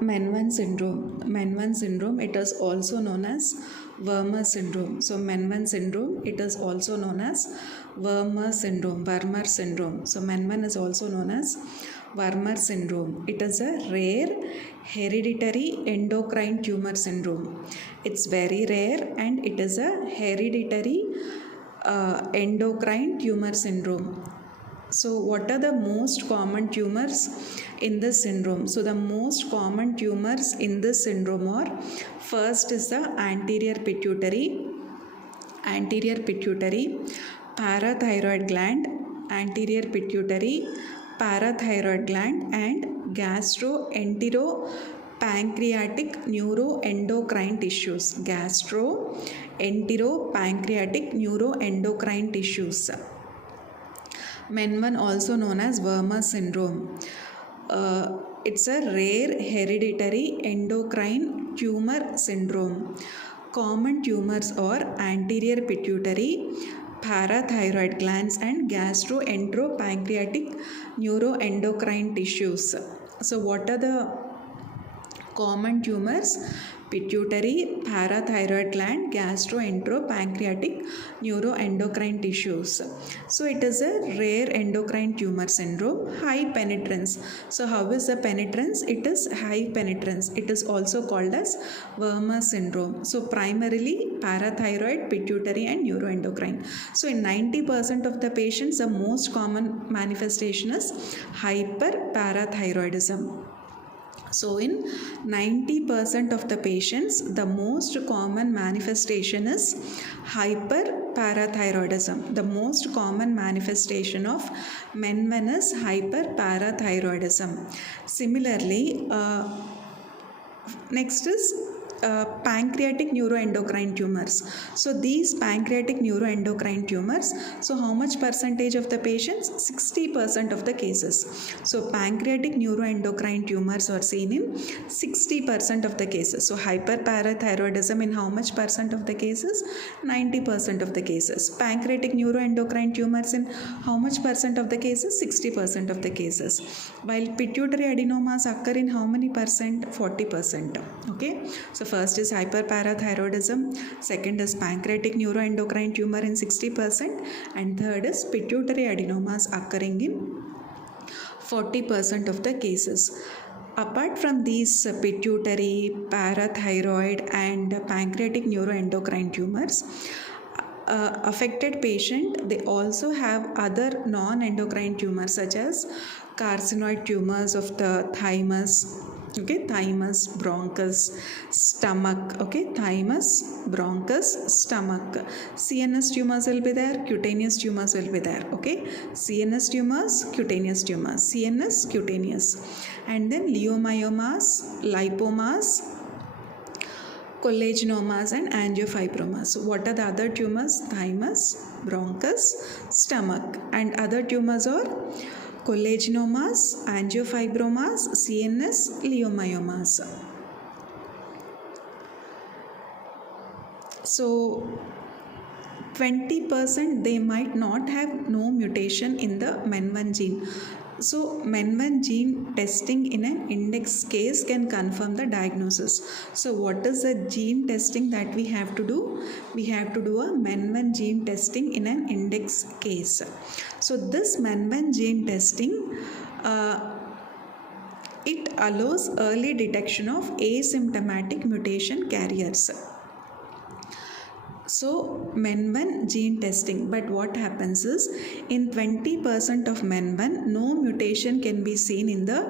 Meniere's syndrome. Meniere's syndrome, it is also known as Wermer syndrome. So Meniere's syndrome, it is also known as Wermer syndrome. Wermer syndrome. So Meniere's is also known as Wermer syndrome. It is a rare hereditary endocrine tumor syndrome. It's very rare and it is a hereditary endocrine tumor syndrome. So what are the most common tumors in this syndrome? So the most common tumors in this syndrome are, first is the anterior pituitary, parathyroid gland, anterior pituitary, parathyroid gland, and gastroenteropancreatic neuroendocrine tissues. Gastroenteropancreatic neuroendocrine tissues. Meniere's also known as Wermer syndrome. It's a rare hereditary endocrine tumor syndrome. Common tumors are anterior pituitary, parathyroid glands, and gastroenteropancreatic neuroendocrine tissues. So what are the common tumors? Pituitary, parathyroid gland, gastroenteropancreatic neuroendocrine tissues. So it is a rare endocrine tumor syndrome, high penetrance. So how is the penetrance? It is high penetrance. It is also called as Wermer syndrome. So primarily parathyroid, pituitary, and neuroendocrine. So in 90% of the patients, the most common manifestation is hyperparathyroidism. So in 90% of the patients, the most common manifestation is hyperparathyroidism. The most common manifestation of Meniere's is hyperparathyroidism. Similarly, next is pancreatic neuroendocrine tumors. So these pancreatic neuroendocrine tumors, so how much percentage of the patients? 60% of the cases. So pancreatic neuroendocrine tumors are seen in 60% of the cases. So hyperparathyroidism in how much percent of the cases? 90% of the cases. Pancreatic neuroendocrine tumors in how much percent of the cases? 60% of the cases. While pituitary adenomas occur in how many percent? 40%. Okay. So first is hyperparathyroidism, second is pancreatic neuroendocrine tumor in 60%, and third is pituitary adenomas occurring in 40% of the cases. Apart from these pituitary, parathyroid, and pancreatic neuroendocrine tumors, affected patient, they also have other non-endocrine tumors such as carcinoid tumors of the thymus, okay, thymus, bronchus, stomach, okay, thymus, bronchus, stomach. CNS tumors will be there, cutaneous tumors will be there, okay, CNS tumors, cutaneous tumors, CNS, cutaneous, and then leiomyomas, lipomas, collagenomas, and angiofibromas. So what are the other tumors? Thymus, bronchus, stomach, and other tumors are collagenomas, angiofibromas, CNS, leiomyomas. So 20% they might not have no mutation in the Meniere's gene. So Meniere's gene testing in an index case can confirm the diagnosis. So what is the gene testing that we have to do? We have to do a Meniere's gene testing in an index case. So this Meniere's gene testing, it allows early detection of asymptomatic mutation carriers. So Meniere's gene testing, but what happens is in 20% of Meniere's, no mutation can be seen in the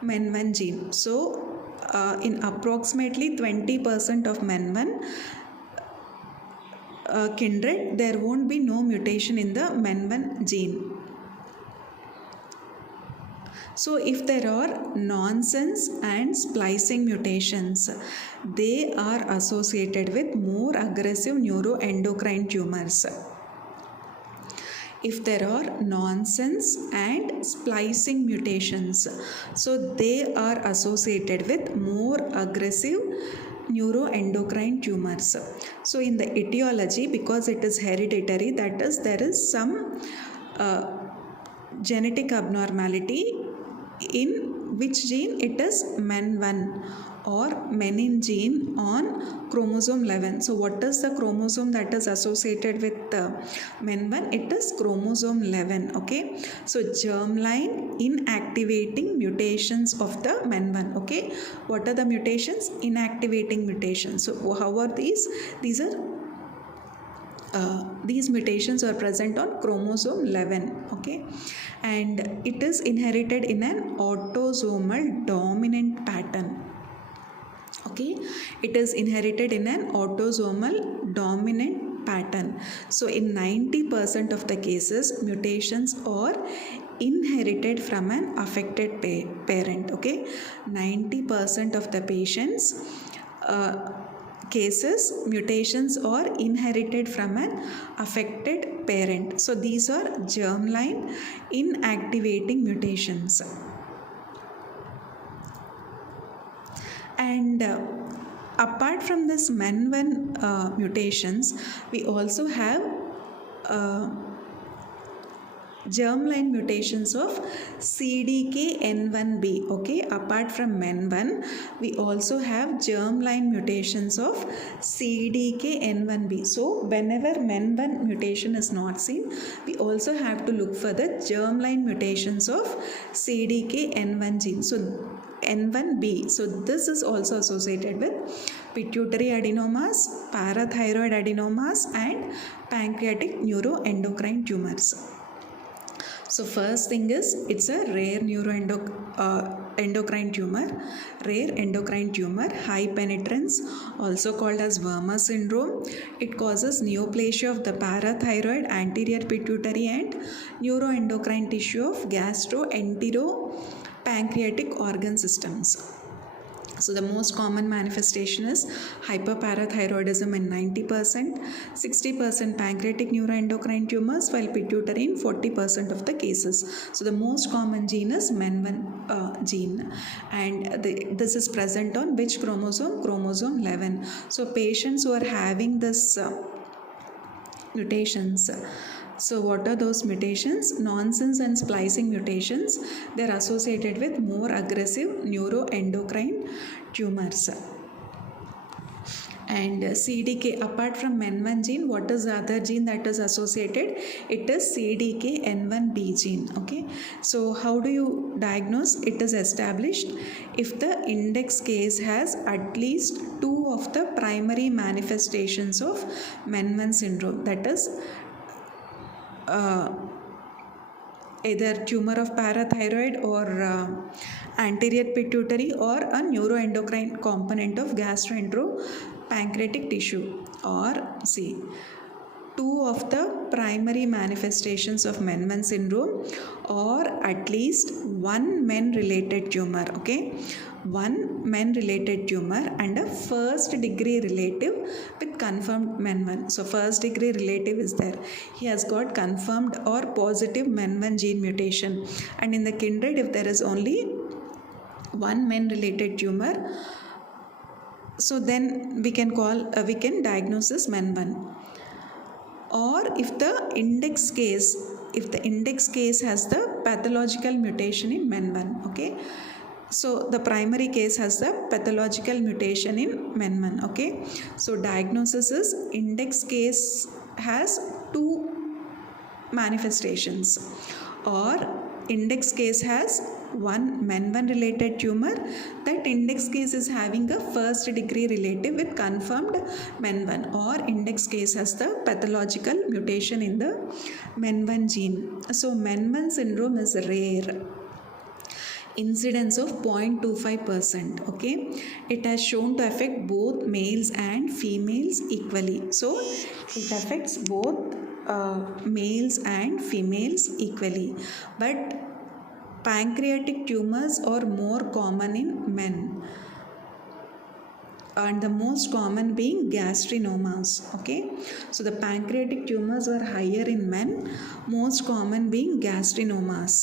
Meniere's gene. So in approximately 20% of Meniere's kindred, there won't be no mutation in the Meniere's gene. So if there are nonsense and splicing mutations, they are associated with more aggressive neuroendocrine tumors. If there are nonsense and splicing mutations, so they are associated with more aggressive neuroendocrine tumors. So in the etiology, because it is hereditary, that is, there is some genetic abnormality in which gene? It is MEN1 or menin gene on chromosome 11. So what is the chromosome that is associated with MEN1? It is chromosome 11. Okay, so germline inactivating mutations of the MEN1. Okay, what are the mutations? Inactivating mutations. So how are these? These mutations are present on chromosome 11. Okay, and it is inherited in an autosomal dominant pattern. Okay, it is inherited in an autosomal dominant pattern. So in 90% of the cases, mutations are inherited from an affected parent. Okay, 90% of the patients cases, mutations are inherited from an affected parent. So these are germline inactivating mutations. And apart from this MEN1 mutations, we also have germline mutations of CDKN1B. Okay, apart from MEN1, we also have germline mutations of CDKN1B. So whenever MEN1 mutation is not seen, we also have to look for the germline mutations of CDKN1 gene. So N1B. So this is also associated with pituitary adenomas, parathyroid adenomas, and pancreatic neuroendocrine tumors. So first thing is, it's a rare endocrine tumor, high penetrance, also called as Wermer syndrome. It causes neoplasia of the parathyroid, anterior pituitary, and neuroendocrine tissue of gastroenteropancreatic organ systems. So the most common manifestation is hyperparathyroidism in 90%, 60% pancreatic neuroendocrine tumors, while pituitary in 40% of the cases. So the most common gene is MEN1 gene, and this is present on which chromosome? Chromosome 11. So patients who are having this mutations, so what are those mutations? Nonsense and splicing mutations. They are associated with more aggressive neuroendocrine tumors. And CDK, apart from MEN1 gene, what is the other gene that is associated? It is CDKN1B gene. Okay, so how do you diagnose? It is established if the index case has at least 2 of the primary manifestations of MEN1 syndrome, that is either tumor of parathyroid or anterior pituitary or a neuroendocrine component of gastroenteropancreatic tissue, or C, 2 of the primary manifestations of MEN1 syndrome, or at least 1 MEN-related tumor. Okay, 1 MEN-related tumor and a first degree relative with confirmed MEN1. So first degree relative is there. He has got confirmed or positive MEN1 gene mutation, and in the kindred, if there is only 1 MEN-related tumor, so then we can diagnose this MEN1. Or if the index case has the pathological mutation in MEN1. Okay, so the primary case has the pathological mutation in MEN1. Okay, so diagnosis is index case has 2 manifestations, or index case has 1 MEN1 related tumor. That index case is having a first degree relative with confirmed MEN1, or index case has the pathological mutation in the MEN1 gene. So MEN1 syndrome is rare. Incidence of 0.25%. Okay, it has shown to affect both males and females equally. So it affects both males and females equally, but pancreatic tumors are more common in men. and the most common being gastrinomas. Okay, so the pancreatic tumors were higher in men, most common being gastrinomas,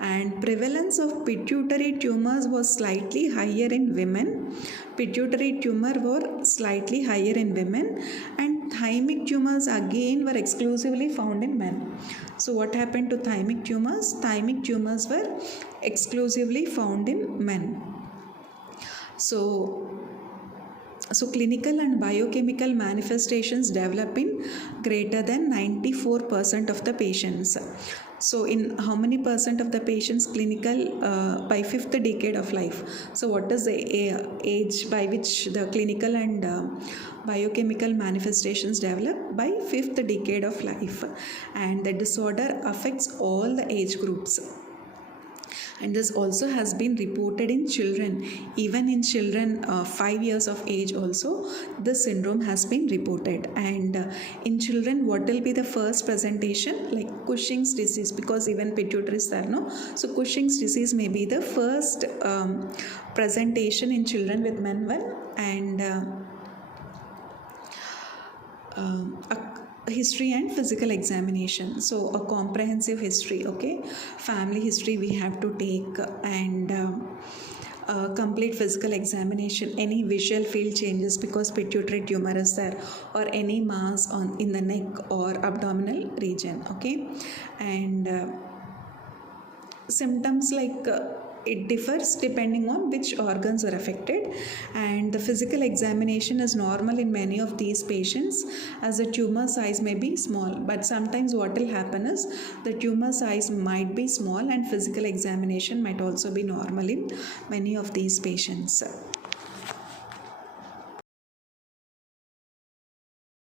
and prevalence of pituitary tumors was slightly higher in women. Pituitary tumor were slightly higher in women, and thymic tumors again were exclusively found in men. So what happened to thymic tumors? Thymic tumors were exclusively found in men. So clinical and biochemical manifestations develop in greater than 94% of the patients. So in how many percent of the patients clinical by fifth decade of life? So what is the age by which the clinical and biochemical manifestations develop? By fifth decade of life, and the disorder affects all the age groups. And this also has been reported in children. Even in children 5 years of age also this syndrome has been reported. And in children, what will be the first presentation? Like Cushing's disease, because even pituitary is there, no? So Cushing's disease may be the first presentation in children with MEN1. And a history and physical examination. So a comprehensive history, okay, family history we have to take, and complete physical examination, any visual field changes because pituitary tumor is there, or any mass in the neck or abdominal region. Okay, and symptoms like it differs depending on which organs are affected, and the physical examination is normal in many of these patients as the tumor size may be small. But sometimes what will happen is the tumor size might be small and physical examination might also be normal in many of these patients.